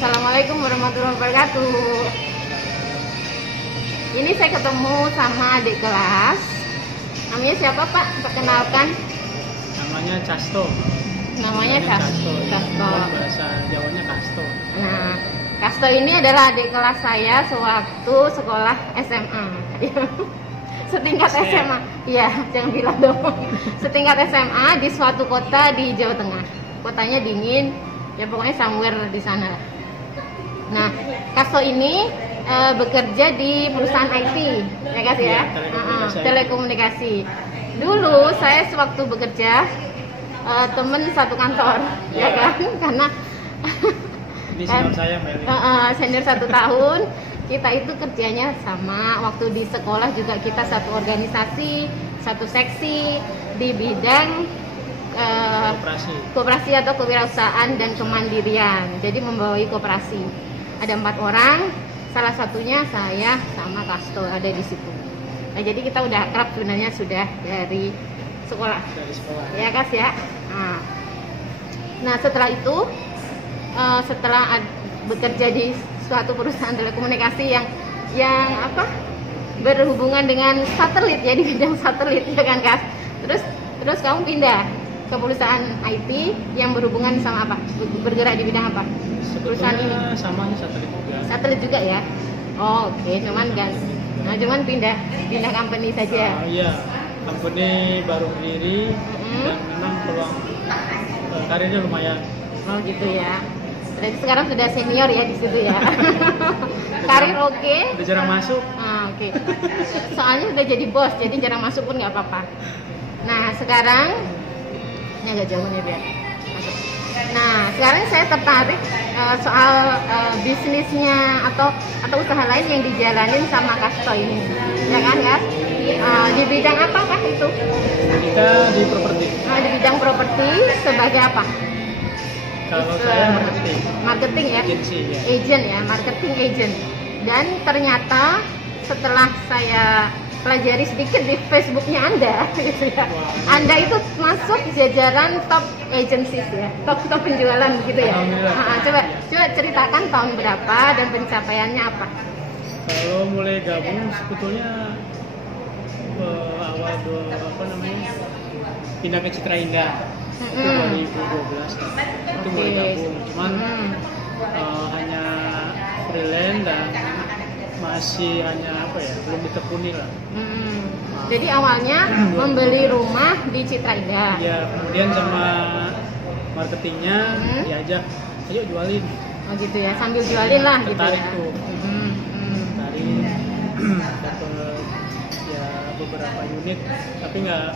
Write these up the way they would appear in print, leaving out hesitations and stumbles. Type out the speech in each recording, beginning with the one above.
Assalamualaikum warahmatullahi wabarakatuh. Ini saya ketemu sama adik kelas. Namanya siapa Pak? Perkenalkan. Namanya Casto. Namanya Casto. Bahasa Jawanya Casto. Nah, Casto ini adalah adik kelas saya sewaktu sekolah SMA. Setingkat SMA. Iya, jangan bilang dong. Setingkat SMA di suatu kota di Jawa Tengah. Kotanya dingin, ya pokoknya somewhere di sana. Nah, Casto ini bekerja di perusahaan IT, ya kan ya? Telekomunikasi. Dulu saya sewaktu bekerja temen satu kantor, ya kan? Karena ini senior saya, Meli. Senior 1 tahun. Kita itu kerjanya sama. Waktu di sekolah juga kita satu organisasi, satu seksi di bidang koperasi atau kewirausahaan dan kemandirian. Jadi membawahi koperasi. Ada 4 orang, salah satunya saya sama Casto ada di situ. Nah, jadi kita udah akrab sebenarnya sudah dari sekolah. Ya Kas ya. Nah setelah itu, setelah bekerja di suatu perusahaan telekomunikasi yang berhubungan dengan satelit ya, di bidang satelit ya kan Kas. Terus kamu pindah ke perusahaan IT yang berhubungan sama apa? Bergerak di bidang apa? Perusahaan ini sama satelit juga. Satelit juga ya. Oh, oke. Cuman pindah company saja. Iya, company baru berdiri dan memang peluang karirnya lumayan. Oh gitu ya. Berarti sekarang sudah senior ya di situ ya. Karir oke. Udah jarang masuk. Oke. Soalnya sudah jadi bos, jadi jarang masuk pun nggak apa-apa. Nah sekarang ini agak jauh nih biar masuk. Nah sekarang saya tertarik soal bisnisnya atau usaha lain yang dijalanin sama Casto ini, ya kan Kas? Di bidang apa Kak itu? Kita di properti. Di bidang properti sebagai apa? Kalau saya marketing ya, agency, ya. Agent ya, marketing agent. Dan ternyata setelah saya pelajari sedikit di Facebooknya Anda, gitu ya. Anda itu masuk jajaran top agencies ya, top penjualan gitu ya. Coba ceritakan tahun berapa dan pencapaiannya apa? Kalau mulai gabung sebetulnya awal pindah ke Citra Indah. Itu 2012 itu mulai gabung, cuman hanya freelance dan masih belum ditekuni lah. Jadi awalnya membeli rumah di Citra Indah. Ya, kemudian sama marketingnya diajak, ayo jualin. Oh gitu ya, sambil jualin lah gitu. Tertarik Ya. tuh. Tertarik dapat ya beberapa unit, tapi nggak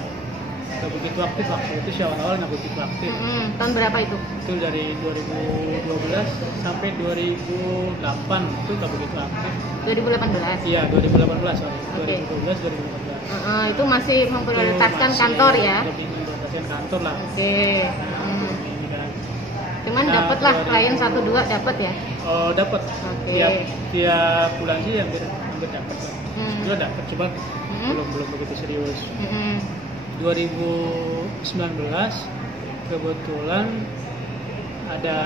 begitu aktif waktu itu sih, awal-awal nggak begitu aktif. Tahun berapa itu? Itu dari 2012 sampai 2008 itu nggak begitu aktif. 2018? Iya, 2018 sorry. Okay. 2012. Itu masih memprioritaskan kantor ya? Lebih memprioritaskan kantor lah. Oke. Cuman dapat lah klien 1-2 dapat ya? Oh dapat. Okay. Tiap bulan sih hampir dapat. Juga dapat, coba belum begitu serius. 2019 kebetulan ada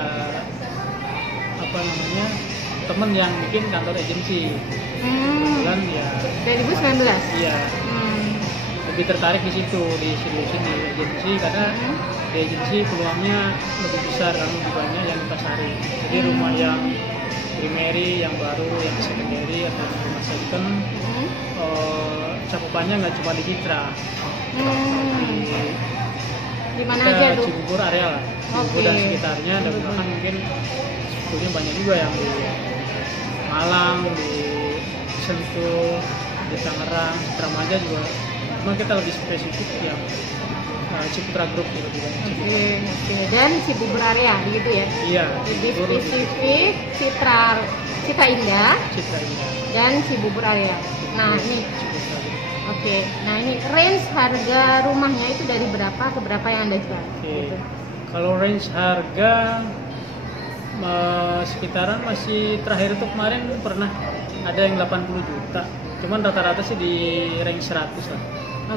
teman yang bikin kantor agensi. Kebetulan ya 2019? Iya. Lebih tertarik di situ, diseriusin di agensi karena di agensi peluangnya lebih besar karena lebih banyak yang dipasari. Jadi rumah yang primary, yang baru, yang secondary atau rumah second, cakupannya nggak cuma di Citra. Di mana aja tuh? Cibubur area lah. Cibubur dan sekitarnya, dan bahkan mungkin sebetulnya banyak juga yang di Malang, di Sentul, di Tangerang, Citramaja juga. Cuma kita lebih spesifik yang Ciputra Group gitu. Oke. Dan Cibubur area gitu ya? Iya. Lebih spesifik Citra Indah. Dan Cibubur area. Nah ini. Oke, nah ini range harga rumahnya itu dari berapa ke berapa yang Anda jual? Gitu. Kalau range harga sekitaran masih terakhir itu kemarin pernah ada yang 80 juta. Cuman rata-rata sih di range 100 lah.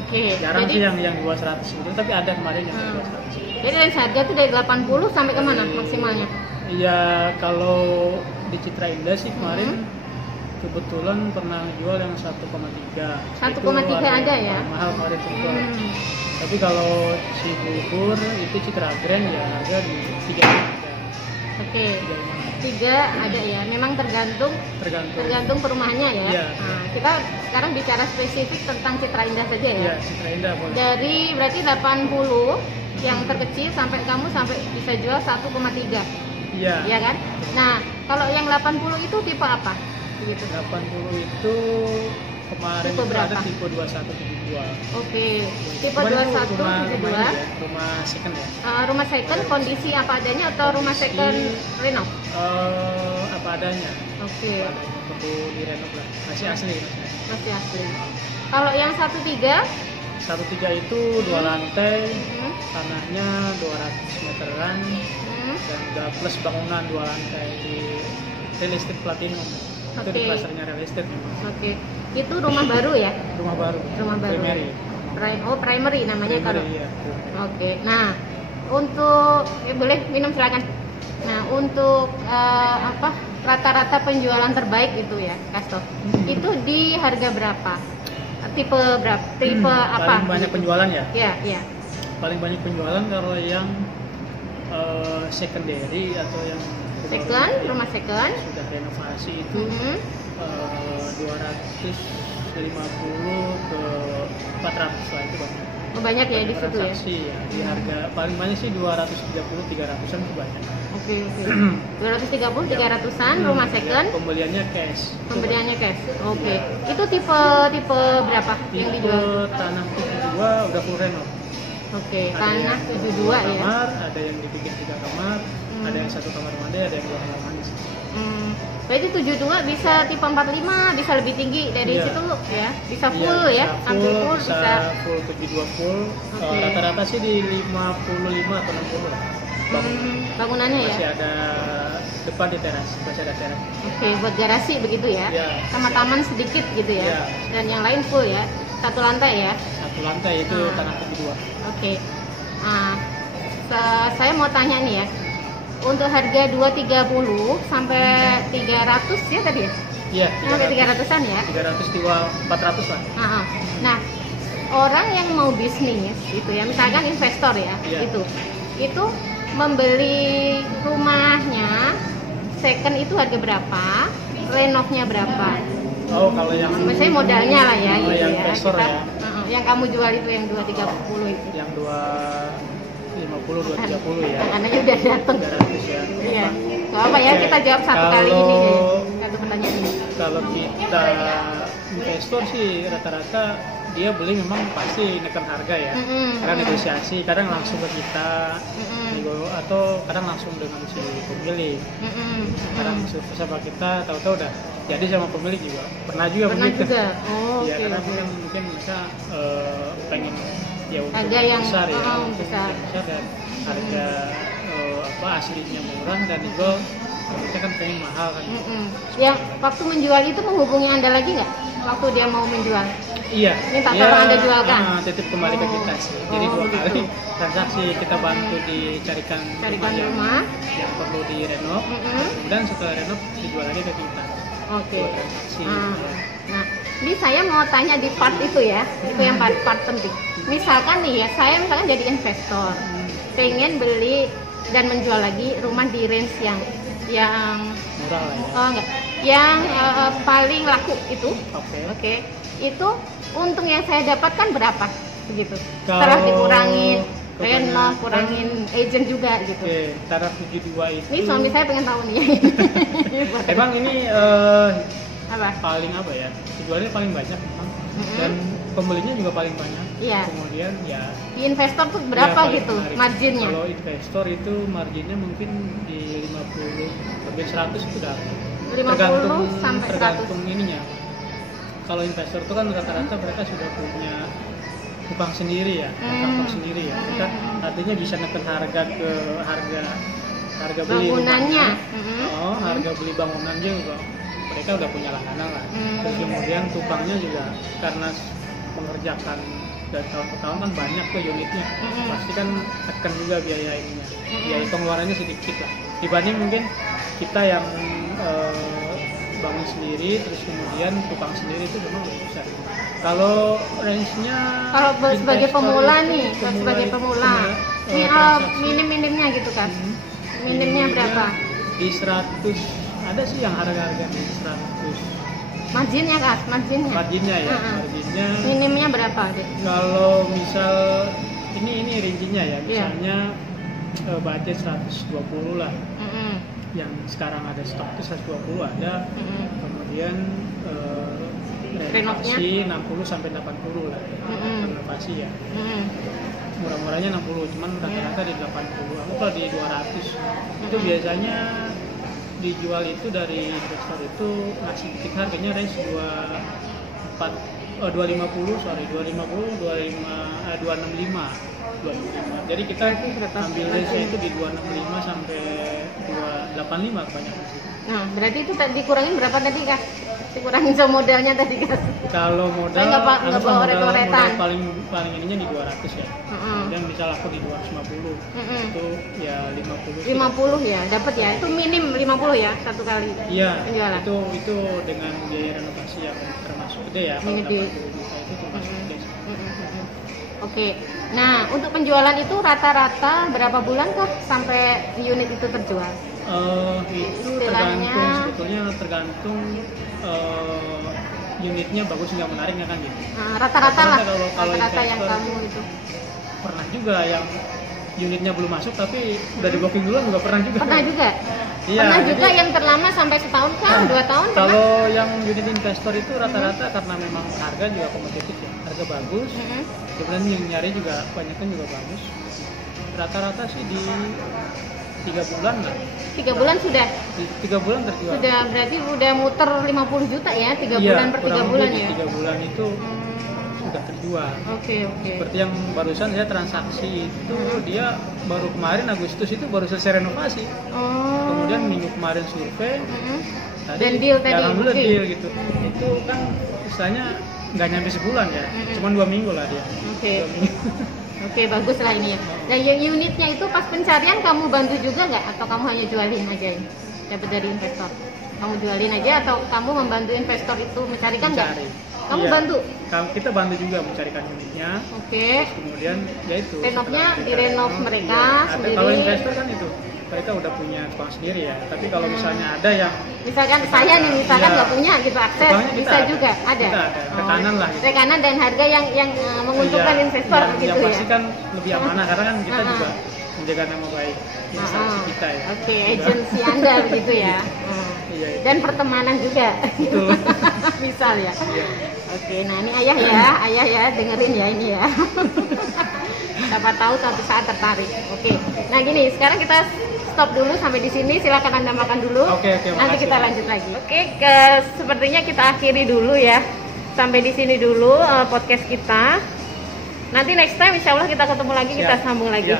Oke. Jarang sih yang 200 gitu, tapi ada kemarin yang 200. Jadi range harga itu dari 80 sampai ke mana maksimalnya? Ya kalau di Citra Indah sih kemarin kebetulan pernah jual yang 1,3. 1,3 ada ya? Mahal kemarin terjual. Tapi kalau si bubur itu Citra Grand ya harga di 3. Oke. 3 ada ya. Memang tergantung perumahannya ya. Iya. Nah, kita sekarang bicara spesifik tentang Citra Indah saja ya. Iya, Citra Indah boleh. Dari berarti 80 yang terkecil sampai kamu bisa jual 1,3. Iya. Iya kan? Nah, kalau yang 80 itu tipe apa? Gitu. 80 itu kemarin Tipe itu berapa? ada tipe 2172. Oke. Tipe Kemarin 2172. rumah second ya. Rumah second kondisi apa adanya atau rumah second renov? Apa adanya. Oke. Apa adanya, perlu direnov lah. Masih asli. Masih asli. Kalau yang 13? 13 itu 2 lantai, Hmm. tanahnya 200 meteran, dan udah plus bangunan 2 lantai di real estate platinum. Itu di Oke. pasarnya real estate memang. Oke. Itu rumah baru ya? Rumah baru. Rumah baru. Primary. Primary namanya kalau. Primary, iya. Oke. Nah, untuk boleh minum silakan. Nah, untuk rata-rata penjualan terbaik itu ya, Kasto. Itu di harga berapa? Tipe berapa? Tipe apa? Paling banyak penjualan ya? Iya, iya. Paling banyak penjualan kalau yang secondary atau yang Rumah second. sudah renovasi itu Mhm. 250 ke 400 lah itu banyak. Oh, banyak ya di situ ya. Transaksi ya. Di harga paling banyak sih 230-300an itu banyak. Oke, oke. 230-300an rumah second. Ya, pembeliannya cash. Pembeliannya cash. Oke. Itu tipe berapa yang Tipe dijual? tanah 72 udah full renov. Oke, Ada tanah yang 72 ya. kamar, ada yang dibikin 3 kamar, ada yang 1 kamar mandi, ada yang 2 kamar mandi. Berarti 72 bisa tipe 45, bisa lebih tinggi dari Iya. situ ya. Bisa Iya, full ya, bisa hampir full bisa. full 72 full. Oke. Rata-rata sih di 55 atau 60 lah. Bangunannya ya. Masih ada depan di teras, masih ada teras. Oke, buat garasi begitu ya. Iya. Sama taman sedikit gitu ya. Iya. Dan yang lain full ya. 1 lantai ya. 1 lantai itu tanah 72. Oke. Nah, saya mau tanya nih ya. Untuk harga 230 sampai 300 ya tadi ya? Iya, Sampai 300-an ya? 300 dijual 400 lah. Nah, orang yang mau bisnis itu ya, misalkan investor ya, Iya. itu membeli rumahnya second itu harga berapa? Renovnya berapa? Oh, kalau yang Misalnya modalnya lah ya, Oh, gitu yang ya. investor ya. Yang kamu jual itu yang 230 itu. yang 250, 230 ya. Makanannya udah dateng. 300 ya. Iya. Gak apa ya, Oke. kita jawab satu kali Kalau- ini ya. Satu pertanyaan ini. Kalau kita investor sih rata-rata dia beli memang pasti neken harga ya. Kadang negosiasi, kadang langsung ke kita, atau kadang langsung dengan si pemilik. Kadang survei sama kita, tahu-tahu udah jadi sama pemilik juga. Pernah juga Pernah begitu. juga. Oh, Iya, oke. karena Oke. mungkin mereka pengen ya untuk Harga yang besar ya, untuk besar. besar dan harga aslinya murah dan juga kita kan pengen mahal kan. Ya, waktu menjual itu menghubungi Anda lagi nggak? Waktu dia mau menjual? Iya. Minta tolong Anda jualkan? Titip kembali ke kita sih. Jadi Oh, 2 gitu. kali transaksi kita bantu dicarikan Rumah. yang perlu direnov. Kemudian setelah renov dijual lagi ke kita. Oke. Buat transaksi. Nah, ini saya mau tanya di part itu ya, itu yang part penting. Misalkan nih ya, saya misalkan jadi investor, pengen beli dan menjual lagi rumah di range yang Murah lah ya. enggak, yang paling laku itu. Oke. Oke. Itu untung yang saya dapatkan berapa? Begitu. Kalau Setelah dikurangin renov, kebanyakan- kurangin agent juga gitu. Oke, taraf 72 itu. Ini suami saya pengen tahu nih. Emang ini Apa? paling apa ya? Dijualnya paling banyak memang. Dan pembelinya juga paling banyak. Iya. Kemudian ya Di investor tuh berapa ya, paling gitu menarik. marginnya? Kalau investor itu marginnya mungkin di 50 sampai 100 itu udah 50 sampai 100. tergantung ininya. Kalau investor itu kan rata-rata mereka sudah punya hutang sendiri ya, kantor sendiri ya. Kita artinya bisa neken harga ke harga beli Bangunannya. rumahnya. Harga beli bangunan juga mereka udah punya langganan lah. Terus kemudian tukangnya juga karena mengerjakan dari tahun ke tahun kan banyak tuh unitnya. Pasti kan tekan juga biaya ininya. Biaya pengeluarannya sedikit lah. dibanding mungkin kita yang bangun sendiri terus kemudian tukang sendiri itu memang lebih besar. Kalau range-nya sebagai pemula nih, sebagai pemula. Ini transaksi, minim-minimnya gitu kan. Minimnya berapa? Di 100. Ada sih yang harga-harga di 100. Marginnya Kak, marginnya. Marginnya ya, marginnya. Minimnya berapa deh? Kalau misal ini rincinya ya, misalnya budget 120 lah. Yang sekarang ada stok itu 120 ada. Kemudian renovasi 60 sampai 80 lah. Renovasi ya. Murah-murahnya 60, cuman rata-rata di 80. Aku kalau di 200 itu biasanya dijual itu dari investor itu ngasih titik harganya range 265. Jadi kita ambil range itu di 265 sampai 285 kebanyakan sih. Nah, berarti itu dikurangin berapa tadi Kak? Dikurangin sama modalnya tadi Kak? Kalau modal, nggak bawa modal paling ininya di 200 ya. Kemudian misal aku di 250, itu ya 50. 50 ya, dapat ya. Itu minim 50 ya satu kali. Iya. Penjualan. Itu dengan biaya renovasi yang termasuk gede ya. Kalau 80 juta itu termasuk gede. Oke. Nah, untuk penjualan itu rata-rata berapa bulan kah sampai unit itu terjual? Itu tergantung unitnya bagus nggak menarik nggak kan gitu. Nah, rata-rata lah. Kalau rata-rata yang kamu itu. Pernah juga yang unitnya belum masuk tapi udah di booking duluan juga pernah juga. Pernah juga. Iya, pernah juga yang terlama sampai setahun kan, 2 tahun. Kalau yang unit investor itu rata-rata karena memang harga juga kompetitif ya, harga bagus. Kemudian yang nyari juga banyak kan juga bagus. Rata-rata sih di 3 bulan lah. 3 bulan sudah? 3 bulan terjual. Sudah, berarti udah muter 50 juta ya, 3 bulan per 3 bulan ya? 3 bulan itu sudah terjual. Oke. Seperti yang barusan saya transaksi itu dia baru kemarin Agustus itu baru selesai renovasi. Kemudian minggu kemarin survei. Tadi, dan deal tadi. Alhamdulillah deal gitu. Itu kan istilahnya nggak nyampe sebulan ya, cuma 2 minggu lah dia. Oke, bagus lah ini ya. Nah, yang unitnya itu pas pencarian kamu bantu juga nggak? Atau kamu hanya jualin aja ini? Dapat dari investor? Kamu jualin aja atau kamu membantu investor itu mencarikan nggak? Kamu bantu? Kita bantu juga mencarikan unitnya. Oke. Kemudian ya itu. Renovnya direnov mereka sendiri. Kalau investor kan itu mereka udah punya tukang sendiri ya. Tapi kalau misalnya ada yang misalkan saya nih nggak punya gitu akses, bisa juga ada. Tekanan lah. Gitu. Tekanan dan harga yang menguntungkan investor gitu ya. Yang pasti kan lebih amanah karena kan kita juga menjaga nama baik instansi kita ya. Oke, agensi Anda begitu ya. Dan pertemanan juga. Betul. Misal ya. Oke, nah ini ayah ya dengerin ya ini ya. Siapa tahu suatu saat tertarik. Oke. Nah gini, sekarang kita stop dulu sampai di sini. Silakan Anda makan dulu. Oke, nanti kita lanjut lagi. Oke, sepertinya kita akhiri dulu ya. Sampai di sini dulu podcast kita. Nanti next time insya Allah kita ketemu lagi, kita sambung lagi.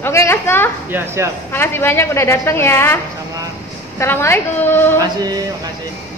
Oke, Kasto. Ya, siap. Makasih banyak udah datang ya. Sama. Assalamualaikum. Makasih.